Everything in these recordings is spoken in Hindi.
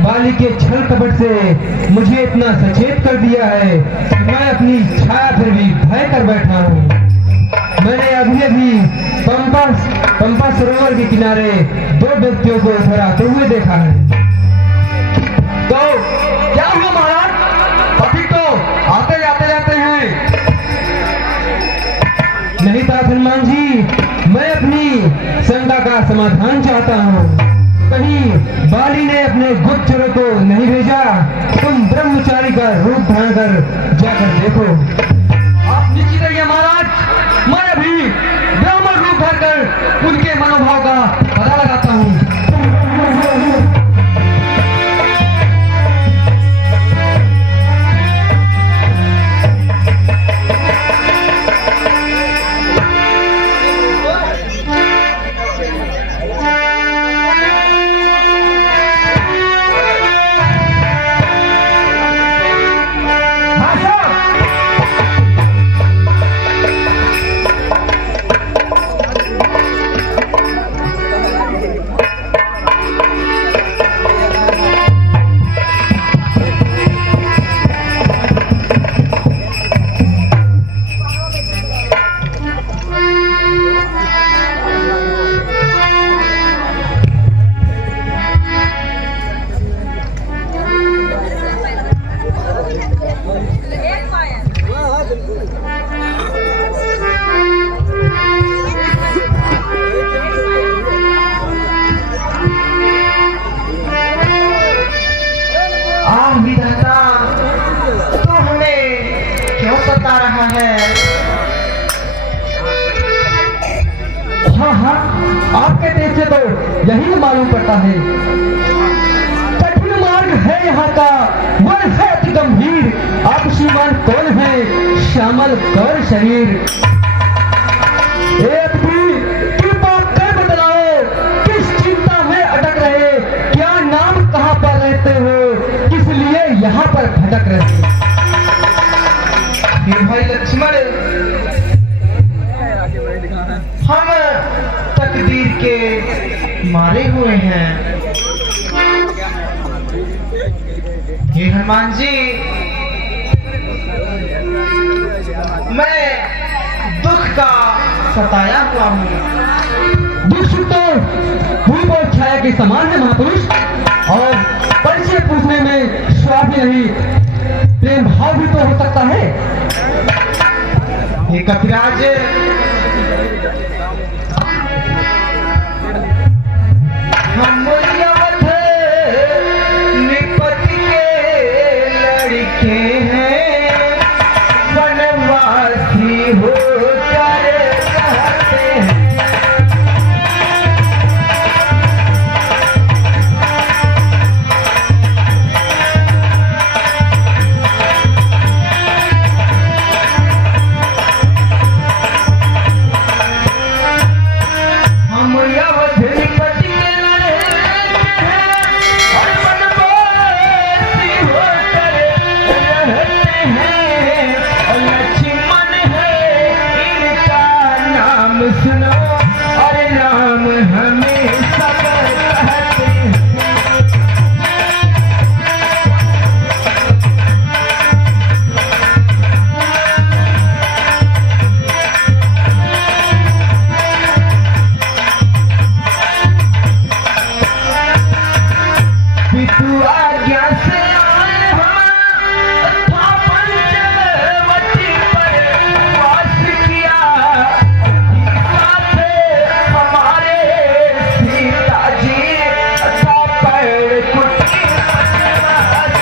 बाली के छल कपट से मुझे इतना सचेत कर दिया है कि मैं अपनी छाया फिर भी भय कर बैठा हूँ। मैंने अभी पंपा सरोवर के किनारे 2 व्यक्तियों को उधर आते हुए देखा है। तो क्या हुआ महाराज? अभी तो आते जाते हैं। नहीं तात हनुमान जी, मैं अपनी शंका का समाधान चाहता हूँ। कहीं बाली ने अपने गुप्तचरों को नहीं भेजा? तुम ब्रह्मचारी का रूप धारण कर जाकर देखो। आप निश्चित रहिए महाराज, मैं अभी ब्राह्मण रूप धर कर उनके मनोभाव का पता लगाता हूँ। आपके तेज से तो यही मालूम पड़ता है। कठिन मार्ग है यहाँ का, वन है अति गंभीर। आप श्रीमान कौन है? श्यामल कौर शरीर। कृपा कर बतलाओ, किस चिंता में अटक रहे? क्या नाम कहाँ पर रहते हो? किस लिए यहाँ पर भटक रहे? भाई लक्ष्मण, हम तकदीर के मारे हुए हैं। हे हनुमान जी, मैं दुख का सताया हुआ हूँ। दुख तो धूप और छाया के समान है महापुरुष, और परिचय पूछने में स्वाद ही नहीं, प्रेम भाव भी तो हो सकता है। हे कपिराज, हम यवध निपति के लड़के हैं, वनवासी होकर रहते हैं। हम यवध निपति के लड़के हैं और वनवासी होकर रहते हैं। और लक्ष्मण है इनका नाम सुनो, और नाम हमें सब कहते हैं। पितु आज्ञा से आए हम, था पंचवटी पर वास किया। साथ हमारे सीता जी था पैर कुटी वनवास।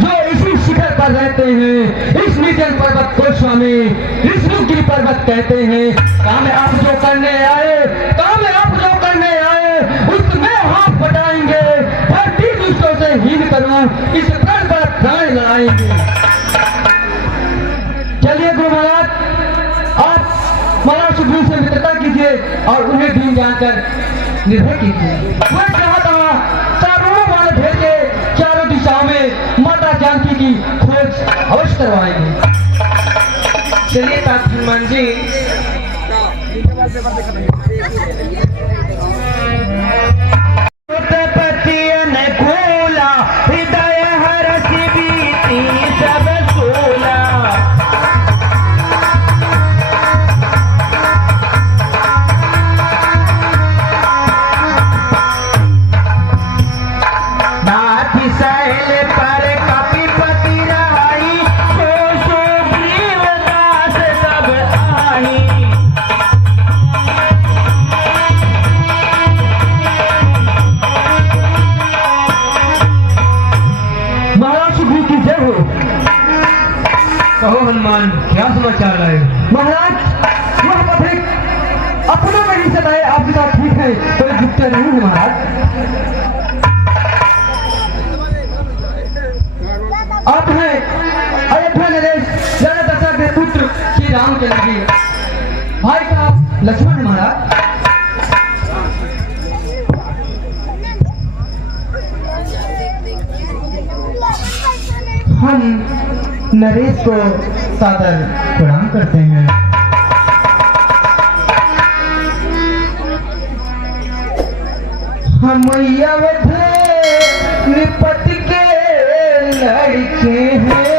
जो इसी शिखर पर रहते हैं, इस निर्जन पर्वत को स्वामी विष्णुगिरी पर्वत कहते हैं। काम आप जो करने आए, काम आप जो करने आए, उसमें हाथ बटाएंगे, धरती दुष्टों से हीन करूं, इस प्रण पर प्राण लड़ाएंगे। चलिए गुरु महाराज, आप महाराज सुग्रीव से मित्रता कीजिए और उन्हें दीन जानकर निर्भय कीजिए। मैं चाहता चारों वाले भेजे चारों दिशाओं में माता जानकी की खोज अवश्य करवाएंगे। चलिए तात हनुमान जी। पति अनुकूला हृदय हरस बीती सब सोला। नाथि शैल पर कपिपति राई, सो ग्रीवदास सब आई। महाराज सुग्रीव की जय हो। कहो हनुमान, क्या समाचार है? महाराज यह पथिक अपनों में नहीं सताए, आपके साथ ठीक है, कोई गुप्त नहीं है महाराज। आप हैं अयोध्या नरेश राजा दशरथ के पुत्र श्री राम के लगे भाई का लक्ष्मण है महाराज। हम नरेश को सादर प्रणाम करते हैं। हम अवध विपत्ति के लड़के हैं,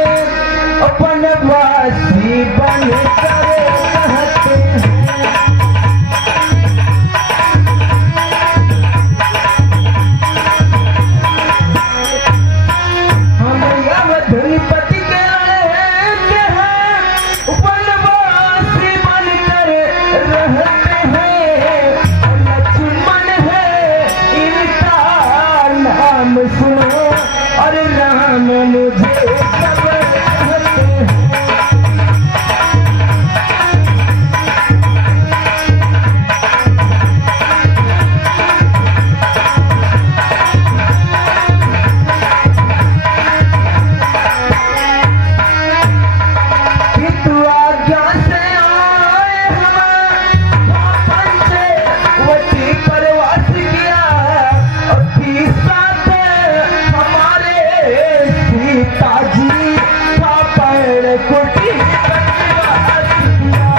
अपन वासी बन कर रहते हैं। हम अवध विपत्ति के लड़के हैं, अपन वासी बन कर रहते हैं। लक्ष्मण है इनका नाम सुनो, और राम मुझे सब कहते हैं। कि तू आज्ञा से आए हम पंचवटी पर वास किया, और थी साथ हमारे सीता जी का पैर कुटी पर वास किया।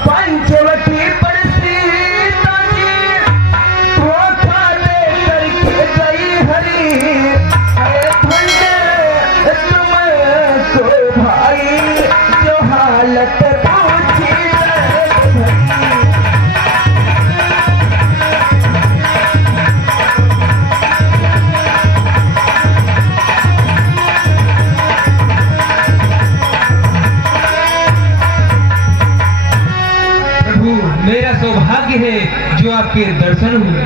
पंचवटी पर सीता जी धोखा दे करके गई हरी। है धन्य तुमको भाई, जो हालत पूछी है। प्रभु, मेरा सौभाग्य है जो आपके दर्शन हुए।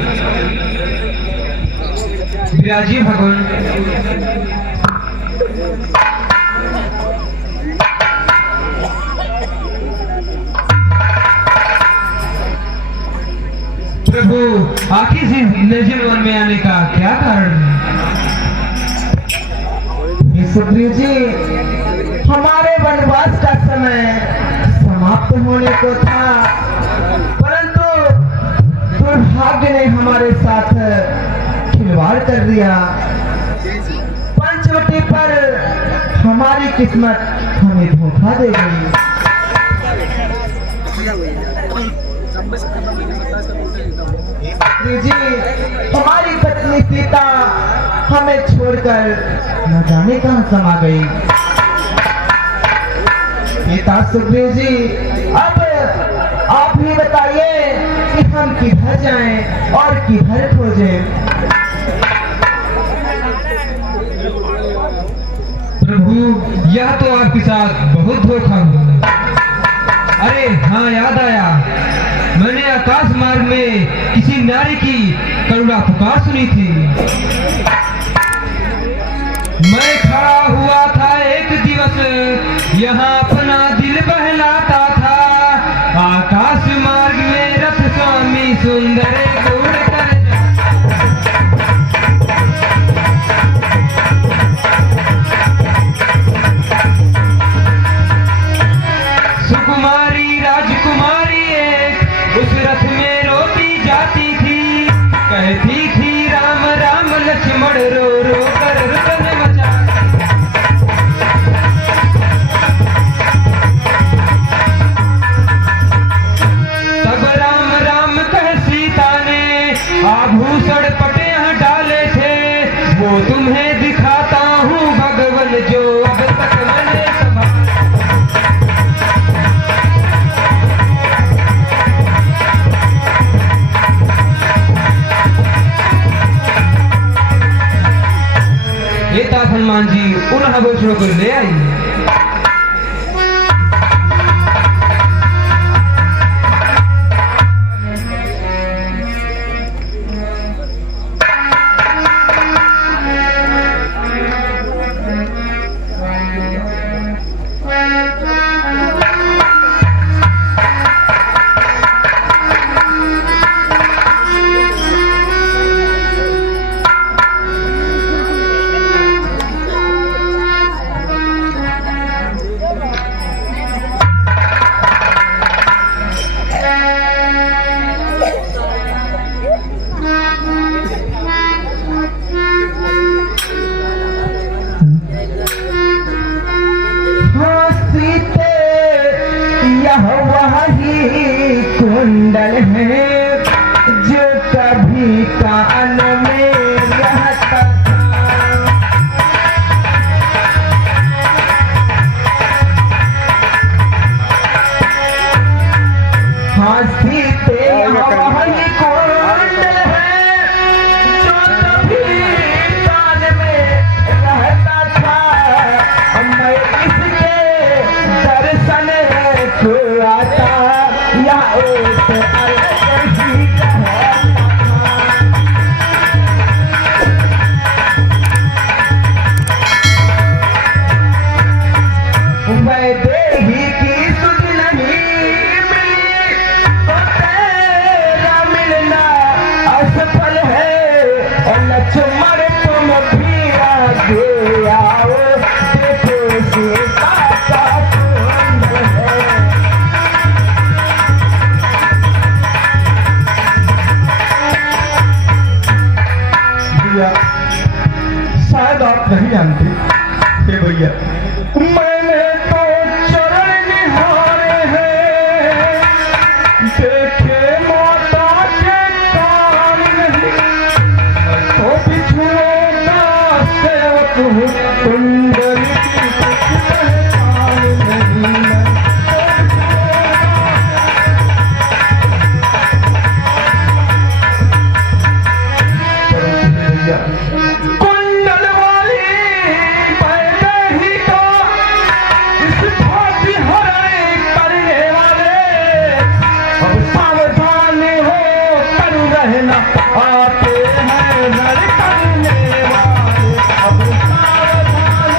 विराजिए भगवान। प्रभु, आखिर से निर्जन वन में आने का क्या कारण है? सुग्रीव जी, हमारे वनवास का समय समाप्त होने को था, परंतु दुर्भाग्य ने हमारे साथ खिलवाड़ कर दिया। पंचवटी पर हमारी किस्मत हमें धोखा दे गई। सुग्रीव जी, हमारी पत्नी सीता हमें छोड़कर न जाने कहां समा गई। पिता सुग्रीव जी, अब आप ही बताइए कि हम किधर जाएं और किधर खोजें। करुणा पुकार सुनी थी। मैं खड़ा हुआ था एक दिवस यहाँ अपना दिल बहलाता था, आकाश मार्ग में रथ स्वामी सुंदर उड़ कर सुकुमारी राजकुमारी एक उस रथ में रोती जाती थी, कहती थी राम राम लक्ष्मण रो रो कर रुदन मचा। तब राम राम कह सीता ने आभूषण पटेह डाले थे, वो तुम्हें दिखाता हूँ भगवन जो अब तक मैंने संभाला। ये था हनुमान जी उन आभूषणों को ले आई। कुंडल है जो कभी कान में रहता था, हंसी पे वही कुंडल है जो कभी कान में रहता था। मैं इसके दर्शन को आता या एक अलग ही कहता था। मैं देही की सुध नहीं मिली तो तेरा मिलना असफल है, और लक्ष्मण तुम भी आगे आओ, देखो सीता का कुंडल है। शायद आप नहीं जानते हे भैया, मैंने तो चरण निहारे हैं, देखे माता के कान नहीं, तो बिछुओं का सेवक हूँ, कुंडली की कुछ पहचान नहीं। कुंडल वाली पैदा ही तो इस भांति हरण करने वाले, अब सावधान हो कर रहना, आते हैं नर करने वाले, अब सावधान।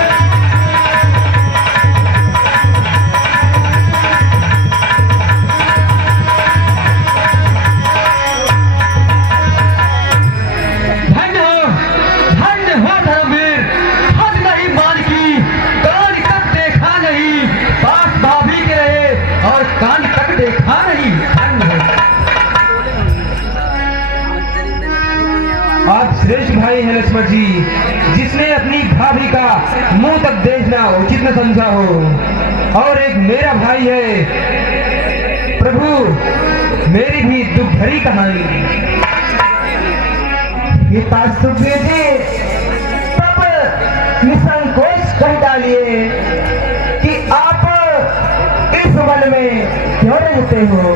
कान तक देखा नहीं। आप श्रेष्ठ भाई हैं लक्ष्मण जी, जिसने अपनी भाभी का मुंह तक देखना उचित न समझा हो, और एक मेरा भाई है। प्रभु मेरी भी दुख भरी कहानी। पिता सुग्रीव जी तब निसंकोच कह डालिए कि आप इस वन में क्यों रहते हो।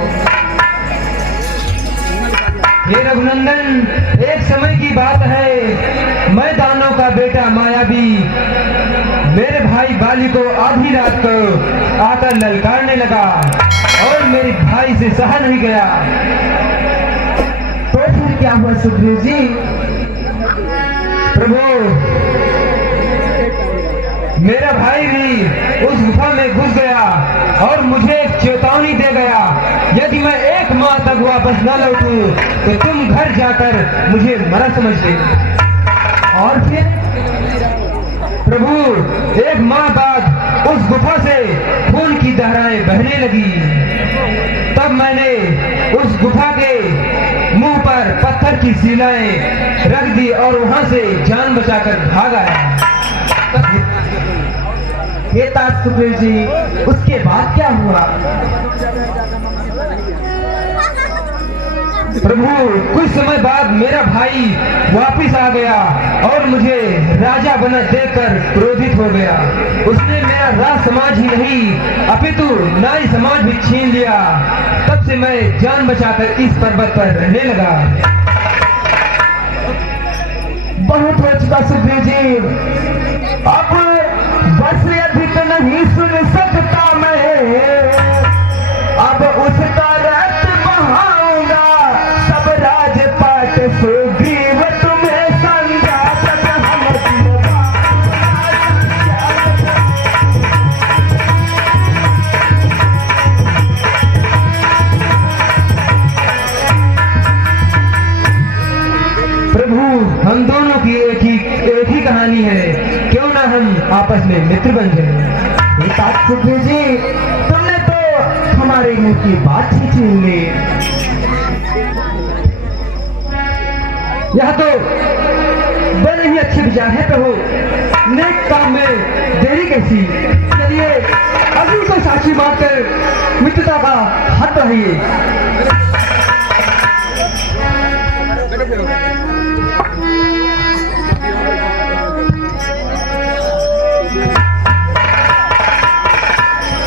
हे रघुनंदन, एक समय की बात है, मैं दानव का बेटा मायावी मेरे भाई बाली को आधी रात को आकर ललकारने लगा और मेरे भाई से सहा नहीं गया। तो फिर क्या हुआ सुग्रीव जी? प्रभु, मेरा भाई भी उस गुफा में घुस गया और मुझे एक चेतावनी दे गया, यदि मैं 1 माह तक वापस न लौटूं तो तुम घर जाकर मुझे मरा समझ लेना। और फिर? प्रभु, 1 माह बाद उस गुफा से खून की धाराएं बहने लगी। तब मैंने उस गुफा के मुंह पर पत्थर की शिलाएं रख दी और वहां से जान बचाकर भाग आया। ये तात सुग्रीव जी, उसके बाद क्या हुआ? प्रभु, कुछ समय बाद मेरा भाई वापिस आ गया और मुझे राजा बना देखकर क्रोधित हो गया। उसने मेरा राज समाज ही नहीं अपितु नारी समाज भी छीन लिया। तब से मैं जान बचाकर इस पर्वत पर रहने लगा। बहुत हो चुका सुग्रीव जी, अब बस अधिक नहीं सुन सकता मैं, अब उसका रक्त बहाऊंगा, सब राजपाट सुग्रीव तुम्हें समझा तक हम प्रभु, हम दोनों की एक ही कहानी है, क्यों ना हम आपस में मित्र बन जाएं। सुग्रीव जी, तुमने तो हमारे मुंह की बात ही छीन ली। यह तो बड़े ही अच्छे विचार है प्रभु, नेक काम में देरी कैसी। चलिए अभी तो साक्षी मारकर मित्रता का हाथ बढ़ाइए।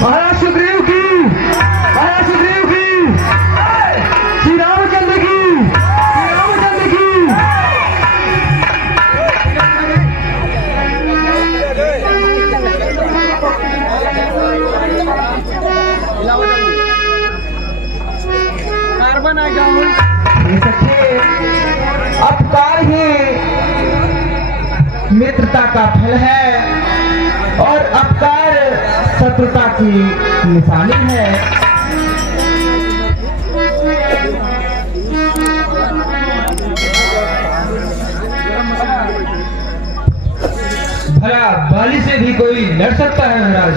महाराज सुग्रीव की, महाराज सुग्रीव की, श्री रामचंद्र की, श्री रामचंद्र की। ये सच्चे अपकार ही मित्रता का फल है और अपकार शत्रुता की निशानी है। भला बाली से भी कोई लड़ सकता है महाराज?